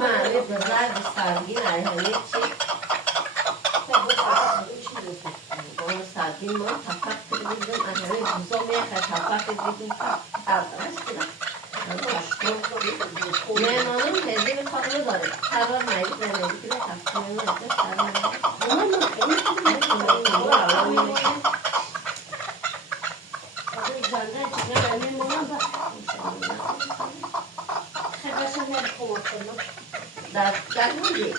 معلومه بزرگ سرگین همه چی با سرگین ما تفکر دیدیم از همه بزا میخواه تفکر دیدیم اردنش کنم مهمانون هزی به خواهد داره سرار نایید نمیدی که تفکر نمیده سرار در بودی؟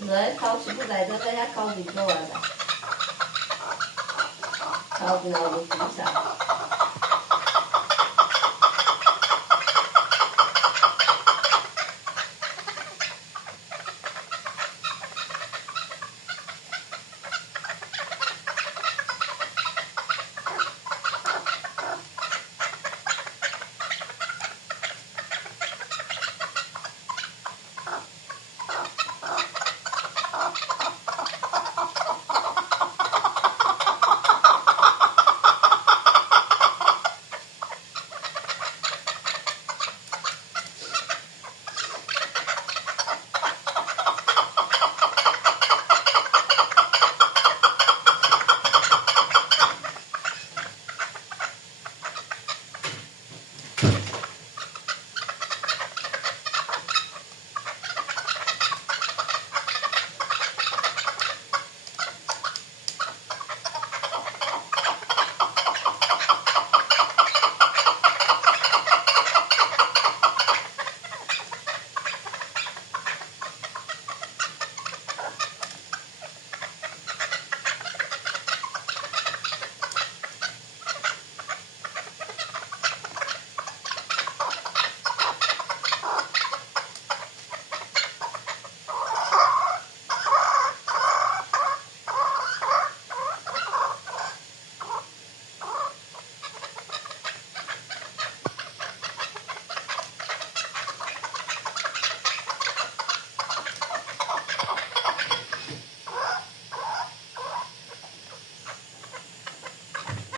نه کاوش بود ایده که یک کاو بیدو آده کاو نابود بیسا